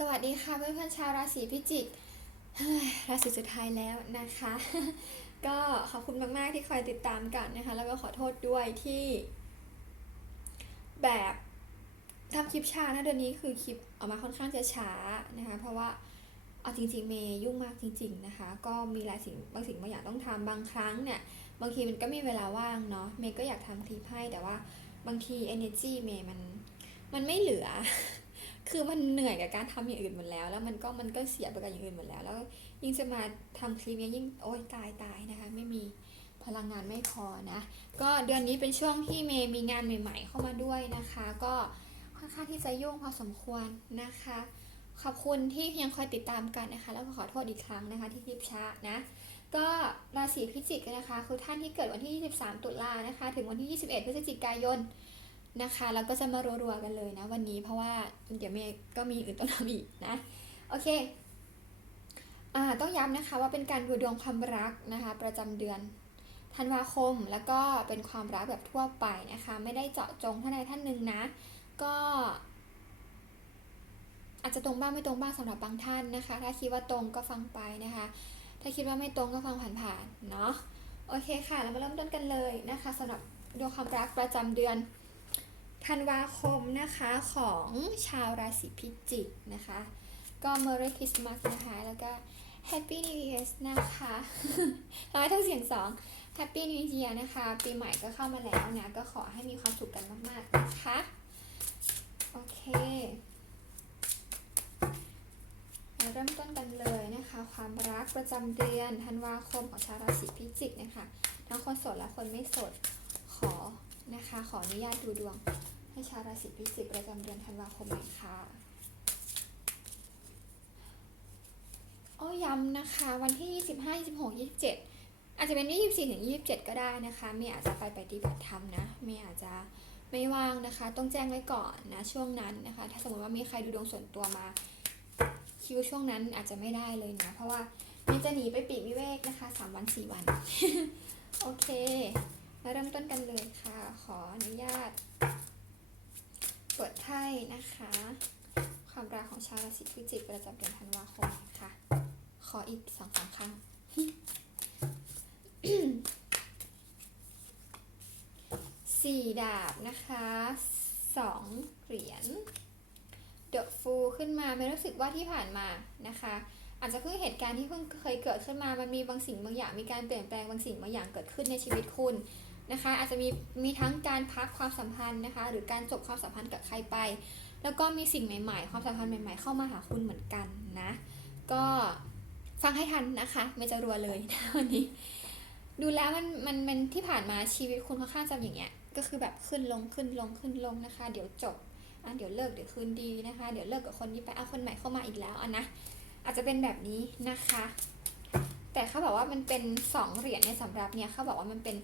สวัสดีค่ะเพื่อนๆชาวราศีพิจิกราศีสุดท้ายแล้วนะคะ ก็ขอบคุณมาก ๆ ที่คอยติดตามกันนะคะ แล้วก็ขอโทษด้วยที่ แบบทำคลิปช้านะเดือนนี้คือคลิปออกมาค่อนข้างจะช้านะคะ เพราะว่าเอาจริง ๆ เมย์ยุ่งมากจริง ๆ นะคะ ก็มีหลายสิ่งบางสิ่งบางอย่างต้องทำบางครั้งเนี่ยบางทีมันก็มีเวลาว่างเนาะเมย์ก็อยากทำคลิปให้แต่ว่าบางที energy เมย์มันมันไม่เหลือ คือมันเหนื่อยกับการทำอย่างอื่นหมดแล้ว แล้วมันก็มันก็เสียไปกับอย่างอื่นหมดแล้ว แล้วยิ่งจะมาทำคลิปนี้ยยิ่งโอ๊ยตายตายนะคะ ไม่มีพลังงานไม่พอนะ ก็เดือนนี้เป็นช่วงที่เมย์มีงานใหม่ๆ เข้ามาด้วยนะคะ ก็ค่อนข้างที่จะยุ่งพอสมควรนะคะ ขอบคุณที่ยังคอยติดตามกันนะคะ แล้วก็ขอโทษอีกครั้งนะคะที่คลิปช้านะ ก็ราศีพิจิกนะคะ คือท่านที่เกิดวันที่ 23 ตุลานะคะ ถึงวันที่ 21 พฤศจิกายน นะคะ แล้วก็จะมารัวๆกันเลยนะวันนี้เพราะว่าเดี๋ยวเมย์ก็มีอื่นต้องทำอีกนะ โอเคอ่าต้องย้ำนะคะว่าเป็นการดูดวงความรักนะคะ ประจำเดือนธันวาคมแล้วก็เป็นความรักแบบทั่วไปนะคะ ไม่ได้เจาะจงท่านใดท่านหนึ่งนะ ก็อาจจะตรงบ้างไม่ตรงบ้างสำหรับบางท่านนะคะ ถ้าคิดว่าตรงก็ฟังไปนะคะ ถ้าคิดว่าไม่ตรงก็ฟังผ่านๆเนาะโอเคค่ะ เรามาเริ่มต้นกันเลยนะคะสำหรับดวงความรักประจำเดือน ธันวาคมนะคะของชาวราศีพิจิกนะคะ ก็ Merry Christmas นะคะ แล้วก็ Happy New Year นะคะทำให้ทั้งเสียงสอง Happy New Year นะคะ ปีใหม่ก็เข้ามาแล้วนะ ก็ขอให้มีความสุขกันมาก ๆ นะคะ โอเคมาเริ่มต้นกันเลยนะคะ ความรักประจำเดือนธันวาคมของชาวราศีพิจิกนะคะ ทั้งคนโสดและคนไม่โสด ขอนะคะ ขออนุญาตดูดวง ให้ชาวราศีพิจิกประจำเดือนธันวาคมหน่อยค่ะโอ้ย้ำนะคะ วันที่ 25 26 27 อาจจะเป็นที่24ถึง27 ก็ได้นะคะเมย์อาจจะไปปฏิบัติธรรมนะเมย์อาจจะไม่ว่างนะคะ ต้องแจ้งไว้ก่อนนะช่วงนั้นนะคะ ถ้าสมมติว่ามีใครดูดวงส่วนตัวมาคิวช่วงนั้นอาจจะไม่ได้เลยนะ เพราะว่าเมย์จะหนีไปปีกวิเวกนะคะ 3 วัน 4 วัน โอเค มาเริ่มต้นกันเลยค่ะ ขออนุญาต เปิดไพ่นะคะ ความรักของชาวราศีพิจิกประจำเดือนธันวาคมค่ะ ขออีกสองสามครั้งสี่ดาบนะคะสองเหรียญเดอะฟูขึ้นมาไม่รู้สึกว่าที่ผ่านมานะคะ อาจจะเพิ่งเหตุการณ์ที่เพิ่งเคยเกิดขึ้นมามันมีบางสิ่งบางอย่างมีการเปลี่ยนแปลงบางสิ่งบางอย่างเกิดขึ้นในชีวิตคุณ นะคะ อาจจะมีมีทั้งการพักความสัมพันธ์นะคะ หรือการจบความสัมพันธ์กับใครไป แล้วก็มีสิ่งใหม่ๆ ความสัมพันธ์ใหม่ๆ เข้ามาหาคุณเหมือนกันนะ ก็ฟังให้ทันนะคะ ไม่จะรัวเลยนะวันนี้ ดูแล้วมันมันมันที่ผ่านมาชีวิตคุณค่อนข้างจะอย่างเงี้ยก็คือแบบขึ้นลงขึ้นลงขึ้นลงนะคะ เดี๋ยวจบอะเดี๋ยวเลิกเดี๋ยวคืนดีนะคะ เดี๋ยวเลิกกับคนนี้ไปเอาคนใหม่เข้ามาอีกแล้วอะนะอาจจะเป็นแบบนี้นะคะ แต่เขาบอกว่ามันเป็นสองเหรียญในสำหรับเนี่ยเขาบอกว่ามันเป็น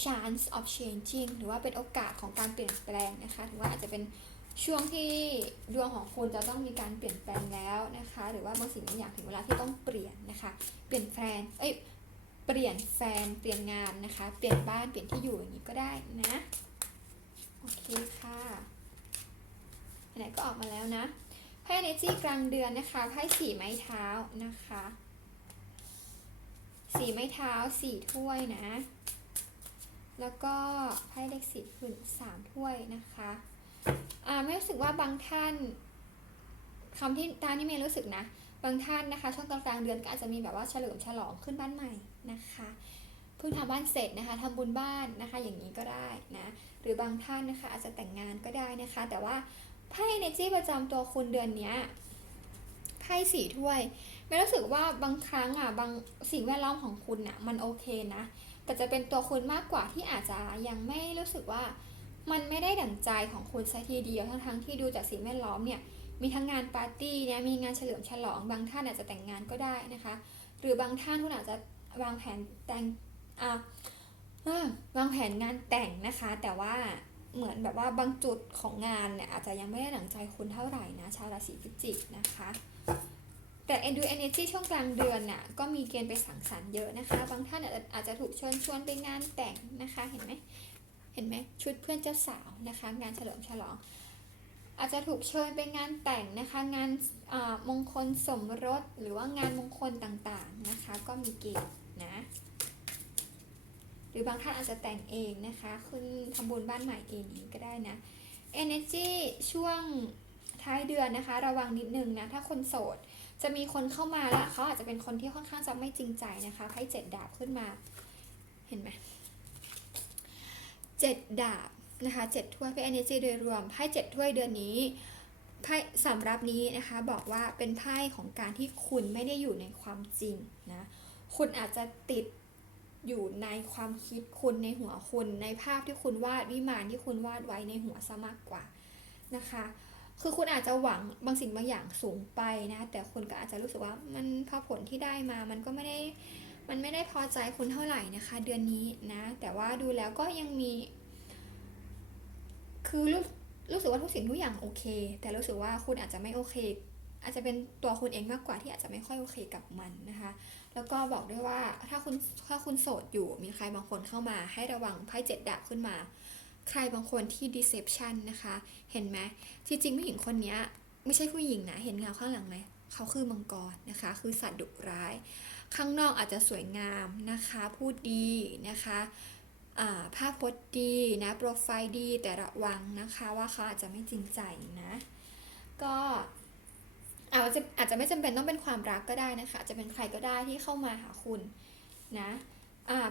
chance of changing หรือว่าเป็นโอกาสของการเปลี่ยนแปลงนะคะหรือว่าอาจจะเป็นช่วงที่ดวงของคุณจะต้องมีการเปลี่ยนแปลงแล้วนะคะ หรือว่าบางสิ่งบางอย่างถึงเวลาที่ต้องเปลี่ยนนะคะ เปลี่ยนแฟนเอ้ยเปลี่ยนแฟนเปลี่ยนงานนะคะ เปลี่ยนบ้านเปลี่ยนที่อยู่อย่างนี้ก็ได้นะโอเคค่ะไหนก็ออกมาแล้วนะไพ่เนจี้กลางเดือนนะคะไพ่สีไม้เท้านะคะ สีไม้เท้าสี่ถ้วยนะ แล้วก็ไพ่เลขสิบคือสามถ้วยนะคะอ่าไม่รู้สึกว่าบางท่านคำที่ตามที่เมย์รู้สึกนะ บางท่านนะคะ ช่วงกลางๆเดือนก็อาจจะมีแบบว่าเฉลิมฉลองขึ้นบ้านใหม่นะคะเพิ่งทำบ้านเสร็จนะคะทำบุญบ้านนะคะ อย่างนี้ก็ได้นะ หรือบางท่านนะคะ อาจจะแต่งงานก็ได้นะคะ แต่ว่าไพ่เนจี้ประจำตัวคุณเดือนเนี้ยไพ่สี่ถ้วย ไม่รู้สึกว่าบางครั้งอะบางสิ่งแวดล้อมของคุณอะมันโอเคนะ แต่จะเป็นตัวคุณมากกว่าที่อาจจะยังไม่รู้สึกว่ามันไม่ได้ดั่งใจของคุณซะทีเดียวทั้งทั้งที่ดูจากสิ่งแวดล้อมเนี่ยมีทั้งงานปาร์ตี้เนี่ยมีงานเฉลิมฉลอง บางท่านอาจจะแต่งงานก็ได้นะคะ หรือบางท่านคุณอาจจะวางแผนแต่งอ่าอ่าวางแผนงานแต่งนะคะ แต่ว่าเหมือนแบบว่าบางจุดของงานเนี่ยอาจจะยังไม่ได้ดั่งใจคุณเท่าไหร่นะ ชาวราศีพิจิกนะคะ แต่ Endu Energy ช่วงกลางเดือนน่ะก็มีเกณฑ์ไปสังสรรค์เยอะนะคะ บางท่านอาจจะถูกเชิญชวนไปงานแต่งนะคะ เห็นไหมเห็นไหมชุดเพื่อนเจ้าสาวนะคะ งานเฉลิมฉลอง อาจจะถูกเชิญไปงานแต่งนะคะ งานมงคลสมรสหรือว่างานมงคลต่างๆนะคะ ก็มีเกณฑ์นะหรือบางท่านอาจจะแต่งเองนะคะขึ้นทำบุญบ้านใหม่เองก็ได้นะ energy ช่วงท้ายเดือนนะคะ ระวังนิดนึงนะ ถ้าคนโสด จะมีคนเข้ามาแล้วเขาอาจจะเป็นคนที่ค่อนข้างจะไม่จริงใจนะคะไพ่เจ็ดดาบขึ้นมา เห็นไหมเจ็ดดาบนะคะเจ็ดถ้วยไพ่ energy โดยรวมไพ่เจ็ดถ้วยเดือนนี้ไพ่สำรับนี้นะคะบอกว่าเป็นไพ่ของการที่คุณไม่ได้อยู่ในความจริงนะคุณอาจจะติดอยู่ในความคิดคุณในหัวคุณในภาพที่คุณวาดวิมานที่คุณวาดไว้ในหัวซะมากกว่านะคะ คือคุณอาจจะหวังบางสิ่งบางอย่างสูงไปนะ แต่คุณก็อาจจะรู้สึกว่ามันพอผลที่ได้มามันก็ไม่ได้มันไม่ได้พอใจคุณเท่าไหร่นะคะ เดือนนี้นะ แต่ว่าดูแล้วก็ยังมี คือรู้รู้สึกว่าทุกสิ่งทุกอย่างโอเค แต่รู้สึกว่าคุณอาจจะไม่โอเค อาจจะเป็นตัวคุณเองมากกว่าที่อาจจะไม่ค่อยโอเคกับมันนะคะ แล้วก็บอกด้วยว่าถ้าคุณถ้าคุณโสดอยู่มีใครบางคนเข้ามาให้ระวังไพ่เจ็ดดาบขึ้นมา ใครบางคนที่ deception นะคะ เห็นไหมที่จริงผู้หญิงคนนี้ไม่ใช่ผู้หญิงนะ เห็นเงาข้างหลังไหมเขาคือมังกรนะคะ คือสัตว์ดุร้าย ข้างนอกอาจจะสวยงามนะคะ พูดดีนะคะภาพพจน์ดีนะโปรไฟล์ดีแต่ระวังนะคะว่าเขาอาจจะไม่จริงใจนะ ก็อาจจะอาจจะไม่จำเป็นต้องเป็นความรักก็ได้นะคะ จะเป็นใครก็ได้ที่เข้ามาหาคุณนะ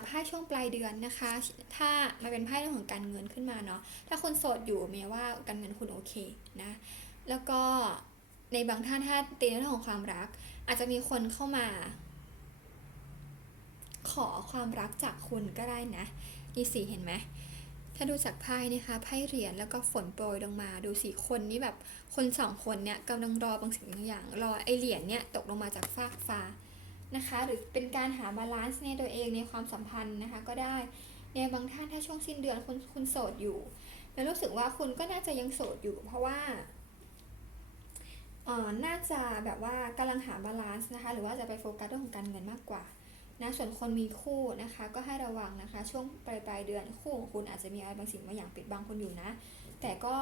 ไพ่ช่วงปลายเดือนนะคะ ถ้ามันเป็นไพ่เรื่องของการเงินขึ้นมาเนาะ ถ้าคนโสดอยู่เมียว่าการเงินคุณโอเคนะ แล้วก็ในบางท่านถ้าตีในเรื่องของความรัก อาจจะมีคนเข้ามา ขอความรักจากคุณก็ได้นะนี่สีเห็นไหมถ้าดูจากไพ่นะคะไพ่เหรียญแล้วก็ฝนโปรยลงมาดูสีคนนี้แบบคนสองคนเนี่ยกำลังรอบางสิ่งบางอย่าง รอไอเหรียญเนี่ยตกลงมาจากฟากฟ้า นะคะ หรือเป็นการหาบาลานซ์ในตัวเองในความสัมพันธ์นะคะก็ได้ในบางท่านถ้าช่วงสิ้นเดือนคุณคุณโสดอยู่ แล้วรู้สึกว่าคุณก็น่าจะยังโสดอยู่ เพราะว่าเออน่าจะแบบว่ากำลังหาบาลานซ์นะคะ หรือว่าจะไปโฟกัสเรื่องของการเงินมากกว่านะส่วนคนมีคู่นะคะก็ให้ระวังนะคะ ช่วงปลายปลายเดือนคู่ของคุณอาจจะมีอะไรบางสิ่งบางอย่างปิดบังคุณอยู่นะ แต่ก็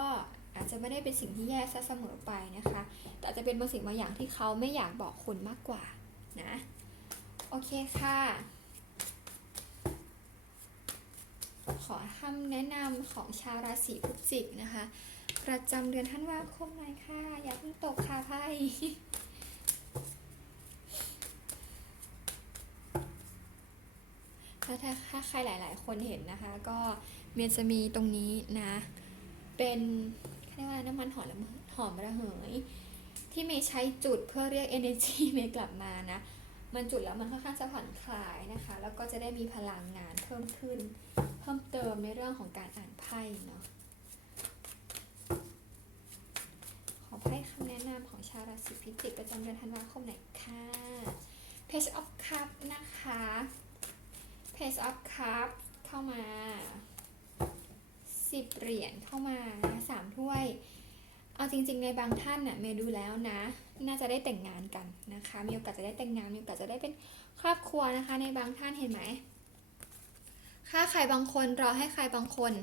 อาจจะไม่ได้เป็นสิ่งที่แย่ซะเสมอไปนะคะ แต่จจะเป็นบางสิ่งบางอย่างที่เขาไม่อยากบอกคุณมากกว่านะ โอเคค่ะ ขอคำแนะนำของชาวราศีพฤศจิกนะคะ ประจำเดือนธันวาคมหน่อยค่ะ อย่าเพิ่งตกค่ะไพ่ถ้าถ้าใครหลาย ๆ คนเห็นนะคะ ก็เมียจะมีตรงนี้นะ เป็นเขาเรียกว่าน้ำมันหอมระหอมระเหย ที่เมย์ใช้จุดเพื่อเรียก energy เมย์กลับมานะ มันจุดแล้วมันค่อนข้างจะผ่อนคลายนะคะ แล้วก็จะได้มีพลังงานเพิ่มขึ้น เพิ่มเติมในเรื่องของการอ่านไพ่เนาะขอไพ่คำแนะนำของชาวราศีพิจิกประจำเดือนธันวาคมหน่อยค่ะ Page of Cup นะคะ Page of Cup เข้ามา 10 เหรียญเข้ามานะสามถ้วย เอาจริง ๆ ในบางท่านน่ะเมย์ดูแล้วนะ น่าจะได้แต่งงานกันนะคะ มีโอกาสจะได้แต่งงาน มีโอกาสจะได้เป็นครอบครัวนะคะ ในบางท่านเห็นไหมถ้าใครบางคนรอให้ใครบางคน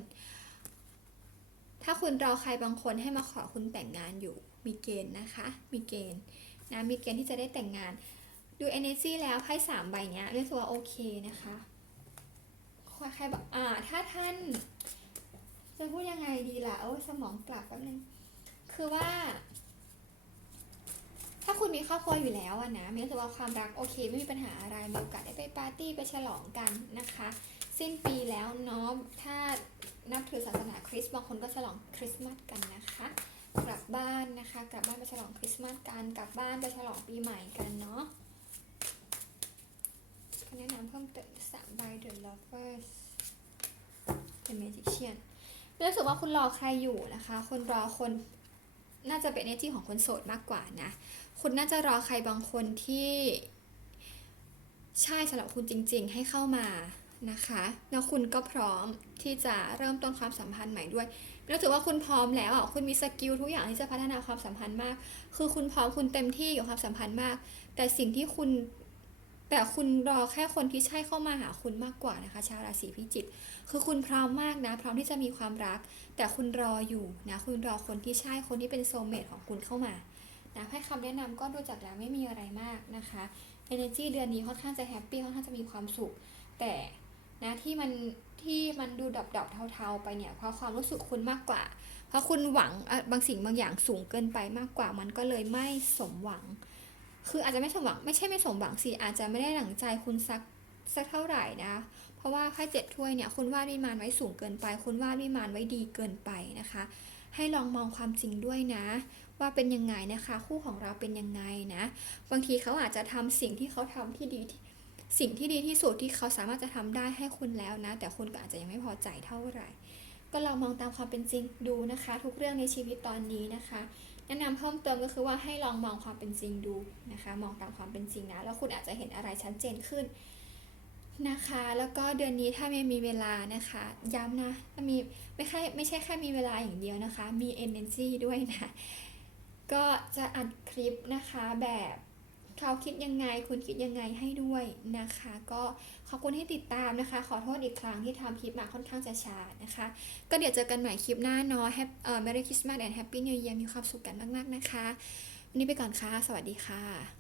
ถ้าคุณรอใครบางคนให้มาขอคุณแต่งงานอยู่ มีเกณฑ์นะคะ มีเกณฑ์นะ มีเกณฑ์ที่จะได้แต่งงาน ดู energy แล้วไพ่สามใบเนี้ยเรียกว่าโอเคนะคะใครบอกอ่า ถ้าท่านจะพูดยังไงดีล่ะ โอ้สมองกลับแป๊บนึง คือว่า ถ้าคุณมีครอบครัวอยู่แล้วอะนะมีรู้สึกว่าความรักโอเค ไม่มีปัญหาอะไรมีโอกาสได้ไปปาร์ตี้ไปฉลองกันนะคะ สิ้นปีแล้วเนาะถ้านับถือศาสนาคริสต์บางคนก็ฉลองคริสต์มาสกันนะคะ กลับบ้านนะคะ กลับบ้านไปฉลองคริสต์มาสกันกลับบ้านไปฉลองปีใหม่กันเนาะแนะนำเพิ่มเติมสามใบ The Lovers The Magician รู้สึกว่าคุณรอใครอยู่นะคะคนรอคน น่าจะเป็น energy ของคนโสดมากกว่านะ คุณน่าจะรอใครบางคนที่ใช่สำหรับคุณจริง ๆ ให้เข้ามานะคะ แล้วคุณก็พร้อมที่จะเริ่มต้นความสัมพันธ์ใหม่ด้วยรู้สึกว่าคุณพร้อมแล้วอะคุณมีสกิลทุกอย่างที่จะพัฒนาความสัมพันธ์มาก คือคุณพร้อมคุณเต็มที่กับความสัมพันธ์มาก แต่สิ่งที่คุณ แต่คุณรอแค่คนที่ใช่เข้ามาหาคุณมากกว่านะคะ ชาวราศีพิจิกคือคุณพร้อมมากนะ พร้อมที่จะมีความรัก แต่คุณรออยู่นะ คุณรอคนที่ใช่ คนที่เป็นโซเมตของคุณเข้ามา นะให้คำแนะนำก็ดูจากแล้วไม่มีอะไรมากนะคะ energy เดือนนี้ค่อนข้างจะแฮปปี้ ค่อนข้างจะมีความสุข แต่นะที่มันที่มันดูดับดับๆเทาๆไปเนี่ย เพราะความรู้สึกคุณมากกว่า เพราะคุณหวังบางสิ่งบางอย่างสูงเกินไปมากกว่า มันก็เลยไม่สมหวัง คืออาจจะไม่สมหวังไม่ใช่ไม่สมหวังสิอาจจะไม่ได้หลังใจคุณสักสักเท่าไหร่นะ เพราะว่าไพ่เจ็ดถ้วยเนี่ยคุณวาดวิมานไว้สูงเกินไป คุณวาดวิมานไว้ดีเกินไปนะคะ ให้ลองมองความจริงด้วยนะ ว่าเป็นยังไงนะคะ คู่ของเราเป็นยังไงนะ บางทีเขาอาจจะทำสิ่งที่เขาทำที่ดีสิ่งที่ดีที่สุดที่เขาสามารถจะทำได้ให้คุณแล้วนะ แต่คุณก็อาจจะยังไม่พอใจเท่าไหร่ ก็ลองมองตามความเป็นจริงดูนะคะ ทุกเรื่องในชีวิตตอนนี้นะคะ นะนำเพิ่มเติมก็คือว่าให้ลองมองความเป็นจริงดูนะคะ มองตามความเป็นจริงนะ แล้วคุณอาจจะเห็นอะไรชัดเจนขึ้นนะคะ แล้วก็เดือนนี้ถ้าไม่มีเวลานะคะ ย้ำนะมีไม่ใช่ไม่ใช่แค่มีเวลาอย่างเดียวนะคะ มี energy ด้วยนะ ก็จะอัดคลิปนะคะแบบ เขาคิดยังไง คุณคิดยังไงให้ด้วยนะคะ ก็ขอบคุณที่ติดตามนะคะ ขอโทษอีกครั้งที่ทำคลิปมาค่อนข้างจะช้านะคะ ก็เดี๋ยวเจอกันใหม่คลิปหน้าเนาะแฮปเอ่อ Merry Christmas and Happy New Year มีความสุขกันมาก ๆ นะคะ วันนี้ไปก่อนค่ะ สวัสดีค่ะ